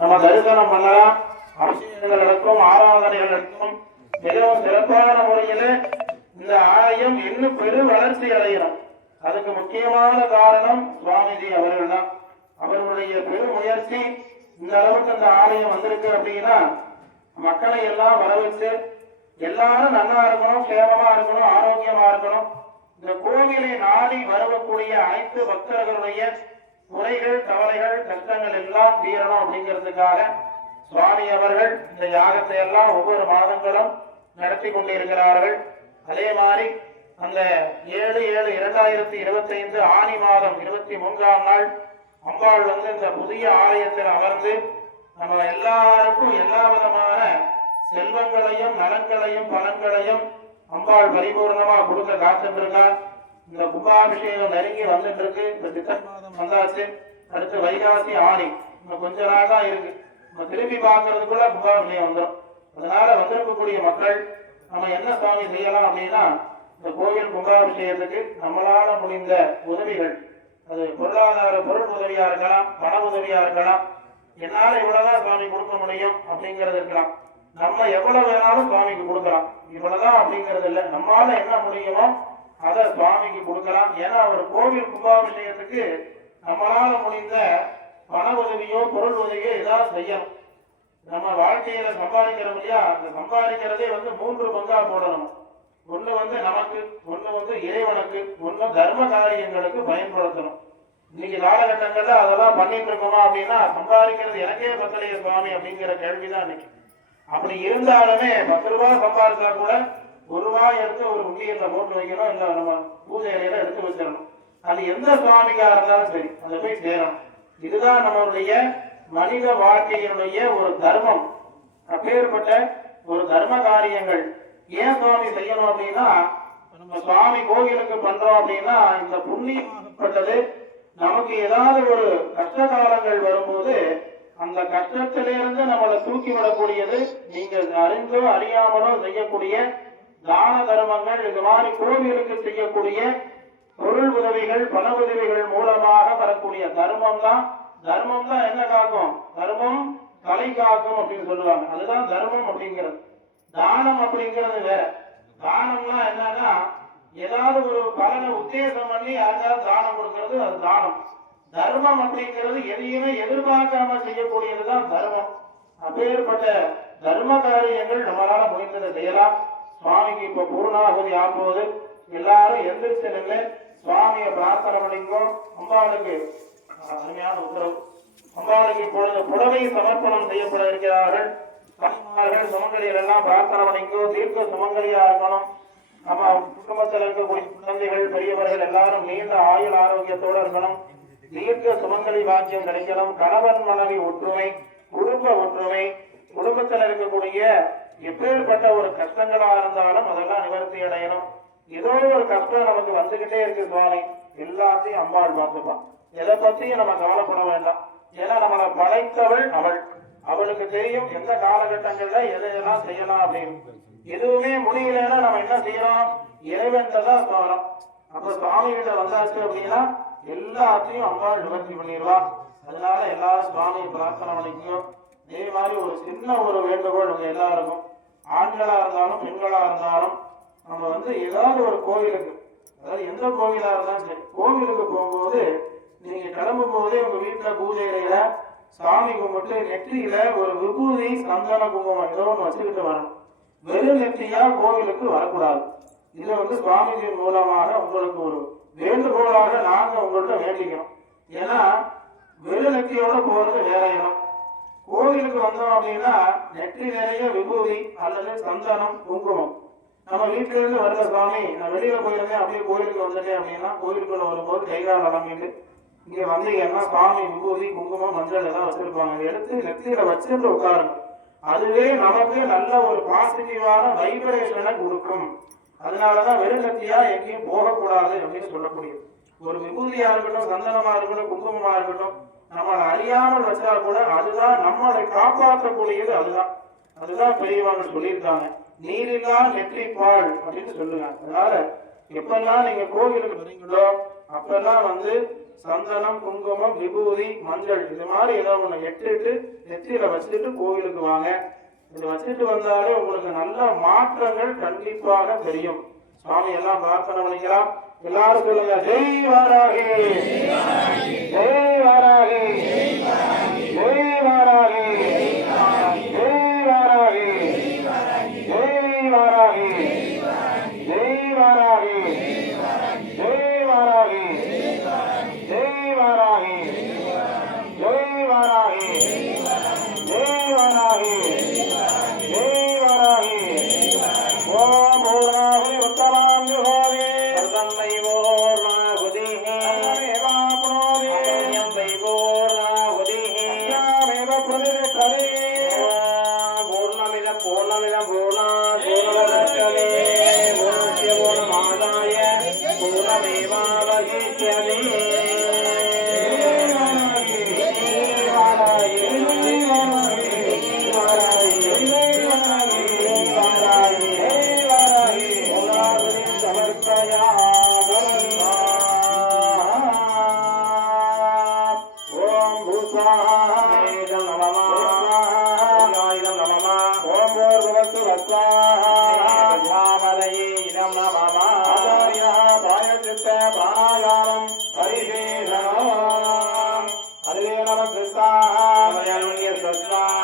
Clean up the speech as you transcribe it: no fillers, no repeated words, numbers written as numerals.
நம்ம தரிசனம் பண்ணலாம். அபிஷேகங்கள் நடக்கும், ஆராதனைகள் நடக்கும். மிகவும் சிறப்பான முறையில இந்த ஆலயம் இன்னும் பெரும் வளர்ச்சி அடையணும். அதுக்கு முக்கியமான காரணம் சுவாமிஜி அவர்கள் தான். அவர்களுடைய பெரும் முயற்சி இந்த அளவுக்கு அந்த ஆலயம் வந்திருக்கு அப்படின்னா மக்களை எல்லாம் வர வச்சு எல்லாரும் நல்லா இருக்கணும், சேமமா இருக்கணும், ஆரோக்கியமா இருக்கணும். இந்த கோவிலை நாடி வரக்கூடிய அனைத்து பக்தர்களுடைய குறைகள், கவலைகள், கஷ்டங்கள் எல்லாம் தீரணும் அப்படிங்கிறதுக்காக சுவாமி அவர்கள் இந்த யாகத்தை எல்லாம் ஒவ்வொரு மாதங்களும் நடத்தி கொண்டிருக்கிறார்கள். அதே மாதிரி அந்த 7/7/2025 ஆனி மாதம் 23ஆம் நாள் அம்பாள் இந்த புதிய ஆலயத்தில் அமர்ந்து நம்ம எல்லாருக்கும் எல்லா விதமான செல்வங்களையும் நலன்களையும் பலன்களையும் அம்பாள் பரிபூர்ணமா கொடுக்க காத்துருக்கார். இந்த கும்பாபிஷேகம் நெருங்கி வந்துட்டு இருக்கு. இந்த டிசம்பர் மாதம் வந்தாச்சு. அடுத்து வைகாசி ஆணி இன்னும் கொஞ்ச நாள் தான் இருக்கு. நம்ம திரும்பி பார்க்கறதுக்குள்ள கும்பாபிஷேகம் வந்துடும். அதனால வந்திருக்கக்கூடிய மக்கள் நம்ம என்ன சுவாமி செய்யலாம் அப்படின்னா இந்த கோவில் கும்பாபிஷேகத்துக்கு நம்மளால முடிந்த உதவிகள், அது பொருளாதார பொருள் உதவியா இருக்கலாம், பண உதவியா இருக்கலாம். என்னால இவ்வளவுதான் சுவாமி கொடுக்க முடியும் அப்படிங்கிறது இருக்கலாம். நம்ம எவ்வளவு வேணாலும் சுவாமிக்கு கொடுக்கலாம். இவ்வளவுதான் அப்படிங்கிறது இல்லை. நம்மளால என்ன முடியுமோ அதை சுவாமிக்கு கொடுக்கலாம். ஏன்னா ஒரு கோவில் கும்பாபிஷேகத்துக்கு நம்மளால முடிந்த பண உதவியோ பொருள் உதவியோ ஏதாவது செய்யணும். நம்ம வாழ்க்கையில சம்பாதிக்கிறோம் இல்லையா, அந்த சம்பாதிக்கிறதே 3 பங்கா போடணும். ஒண்ணு நமக்கு, ஒண்ணு இறைவனுக்கு, ஒண்ணு தர்ம காரியங்களுக்கு பயன்படுத்தணும். இன்னைக்கு காலகட்டங்கள்ல அதெல்லாம் பண்ணிட்டு இருக்கோமா அப்படின்னா சம்பாதிக்கிறது எனக்கே பத்தலைய சுவாமி அப்படிங்கிற கேள்விதான் இன்னைக்கு. அப்படி இருந்தாலுமே 10 ரூபாய் சம்பாதிச்சா கூட 1 ரூபாய் எடுத்து ஒரு உண்டியல்ல போட்டு வைக்கணும், இல்ல நம்ம பூஜை இலையில எடுத்து வச்சிடணும். அது எந்த சுவாமிக்கா இருந்தாலும் சரி அதை போய் சேரணும். இதுதான் நம்மளுடைய மனித வாழ்க்கையினுடைய ஒரு தர்மம். அப்பேற்பட்ட ஒரு தர்ம காரியங்கள் ஏன் சுவாமி செய்யணும் அப்படின்னா, நம்ம சுவாமி கோவிலுக்கு பண்றோம் அப்படின்னா இந்த புண்ணியமாகப்பட்டது நமக்கு ஏதாவது ஒரு கஷ்ட காலங்கள் வரும்போது அந்த கஷ்டத்திலிருந்து நம்மளை தூக்கி விடக்கூடியது நீங்க அறிந்தோ அறியாமலோ செய்யக்கூடிய தான தர்மங்கள். இது மாதிரி கோவிலுக்கு செய்யக்கூடிய பொருள் உதவிகள், பண உதவிகள் மூலமாக வரக்கூடிய தர்மம் தான். தர்மம் தான் என்ன காக்கும்? தர்மம் தலை காக்கும் அப்படின்னு சொல்லுவாங்க. அதுதான் தர்மம் அப்படிங்கிறது. தானம் அப்படிங்கிறது வேற. தானம்னா என்னன்னா ஏதாவது ஒரு பலனை உத்தேசம் பண்ணி யாருக்காவது தானம் கொடுக்கறது, அது தானம். தர்மம் அப்படிங்கிறது எதையுமே எதிர்பார்க்காம செய்யக்கூடியதுதான் தர்மம். அப்பேற்பட்ட தர்ம காரியங்கள் நம்மளால முடிந்ததை செய்யலாம். சுவாமிக்கு இப்ப பூர்ணாகுதி ஆகும்போது எல்லாரும் எந்திரிச்சு நின்று சுவாமியை பிரார்த்தனை பண்ணிக்கோ. அம்பாளுக்கு அருமையான உத்தரவு. அம்பாளுக்கு இப்பொழுது புடவை சமர்ப்பணம் செய்யப்பட இருக்கிறார்கள். தாய்மார்கள் சுமங்கலிகள் எல்லாம் பிரார்த்தனை பண்ணிக்கோ. தீர்க்க சுமங்கலியா இருக்கணும். நம்ம குடும்பத்தில் இருக்கக்கூடிய குழந்தைகள், பெரியவர்கள் எல்லாரும் நீண்ட ஆயுள் ஆரோக்கியத்தோடு இருக்கணும். தீர்க்க சுமங்கலி பாக்கியம் கிடைக்கணும். கணவன் மனைவி ஒற்றுமை, குடும்ப ஒற்றுமை, குடும்பத்தில் இருக்கக்கூடிய எப்பேற்பட்ட ஒரு கஷ்டங்களா இருந்தாலும் அதெல்லாம் நிவர்த்தி அடையணும். ஏதோ ஒரு கஷ்டம் நமக்கு வந்துகிட்டே இருக்கு சுவாமி, எல்லாத்தையும் அம்பாள் பார்த்துப்பான். எதை பத்தியும் நம்ம கவலைப்பட வேண்டாம். ஏன்னா நம்மளை படைத்தவள் அவள். அவளுக்கு தெரியும் எந்த காலகட்டங்கள்ல எதையெல்லாம் செய்யலாம் அப்படின்னு. எதுவுமே முடியலன்னா நம்ம என்ன செய்யறோம்? இறைவன் தான் சொல்லணும். அப்ப சுவாமி கிட்ட வந்தாச்சு அப்படின்னா எல்லாத்தையும் அம்பாள் நிவர்த்தி பண்ணிடுவா. அதனால எல்லாரும் சுவாமியை பிரார்த்தனை பண்ணிக்கணும். இதே மாதிரி ஒரு சின்ன ஒரு வேண்டுகோள் உங்க எல்லாருக்கும், ஆண்களா இருந்தாலும் பெண்களா இருந்தாலும் நம்ம ஏதாவது ஒரு கோவிலுக்கு, அதாவது எந்த கோவிலா இருந்தாலும் சரி, கோவிலுக்கு போகும்போது நீங்க கிளம்பும் போதே உங்க வீட்டுல பூஜை இலையில சாமி கும்பிட்டு நெற்றியில ஒரு விபூதி, சந்தன, குங்குமம் ஏதோ ஒன்று வச்சுக்கிட்டு வரணும். வெறும் நெற்றியா கோவிலுக்கு வரக்கூடாது. இதை சுவாமிஜியின் மூலமாக உங்களுக்கு ஒரு வேண்டுகோளாக நாங்க உங்கள்கிட்ட வேண்டிக்கிறோம். ஏன்னா வெறும் நெற்றியோட போறது வேற இடம். கோவிலுக்கு வந்தோம் அப்படின்னா நெற்றி நிறைய விபூதி அல்லது சந்தனம், குங்குமம். நம்ம வீட்டுல இருந்து வரல சுவாமி, நான் வெளியில போயிருந்தேன் அப்படியே கோயிலுக்கு வந்துட்டேன் அப்படின்னா கோயிலுக்குள்ள வரும்போது கைகால் அலம்பிட்டு இங்க வந்தீங்கன்னா சுவாமி விபூதி, குங்குமம், மஞ்சள் எல்லாம் வச்சிருப்பாங்க. எடுத்து நெத்தியில வச்சுட்டு உட்காருங்க. அதுவே நமக்கு நல்ல ஒரு பாசிட்டிவான வைப்ரேஷனை கொடுக்கும். அதனாலதான் வெறும் நெத்தியா எங்கேயும் போகக்கூடாது அப்படின்னு சொல்லக்கூடியது. ஒரு விபூதியா இருக்கட்டும், சந்தனமா இருக்கட்டும், குங்குமமா இருக்கட்டும், நம்மளை அறியாமல் வச்சா கூட அதுதான் நம்மளை காப்பாற்றக்கூடியது. அதுதான் பெரியவங்க சொல்லியிருக்காங்க. நீரில்லா நெற்றி பால் அப்படின்னு சொல்லுங்க. அதனால எப்பெல்லாம் நீங்க கோவிலுக்கு வரீங்களோ அப்பெல்லாம் சந்தனம், குங்குமம், விபூதி, மஞ்சள் இது மாதிரி ஏதோ ஒண்ணு எட்டுட்டு நெத்தியில வச்சுட்டு கோவிலுக்கு வாங்க. இது வச்சுட்டு வந்தாலே உங்களுக்கு நல்ல மாற்றங்கள் கண்டிப்பாக தெரியும். சுவாமி எல்லாம் பிரார்த்தனை பண்ணிக்கலாம். எல்லாரும் சொல்லுங்க, ஜெய் வாராகி, ஜெய் வாராகி, ஜெய் வாராகி, ஜெய் வாராகி, ஜெய் வாராகி, ஜெய் வாராகி, ஜெய் வாராகி, ஜெய் வாராகி, ஜெய் வாராகி, ஜெய் வாராகி, ஜெய் வாராகி. ஓம் பூராஹி உத்தராம் ஜுஹோதி தன்னை ஓர்ணாகுதி ஏவாப்னோதி யந்தை ஓர்ணாகுதி யாமேவ பிரதிஷ்டதி பூர்ணமிதம் பூர்ணமிதம் பூர்ணாத்பூர்ணமுதச்யதே பூர்ணஸ்ய பூர்ணமாதாய பூர்ணமேவாவசிஷ்யதே. பிராணாயாமம்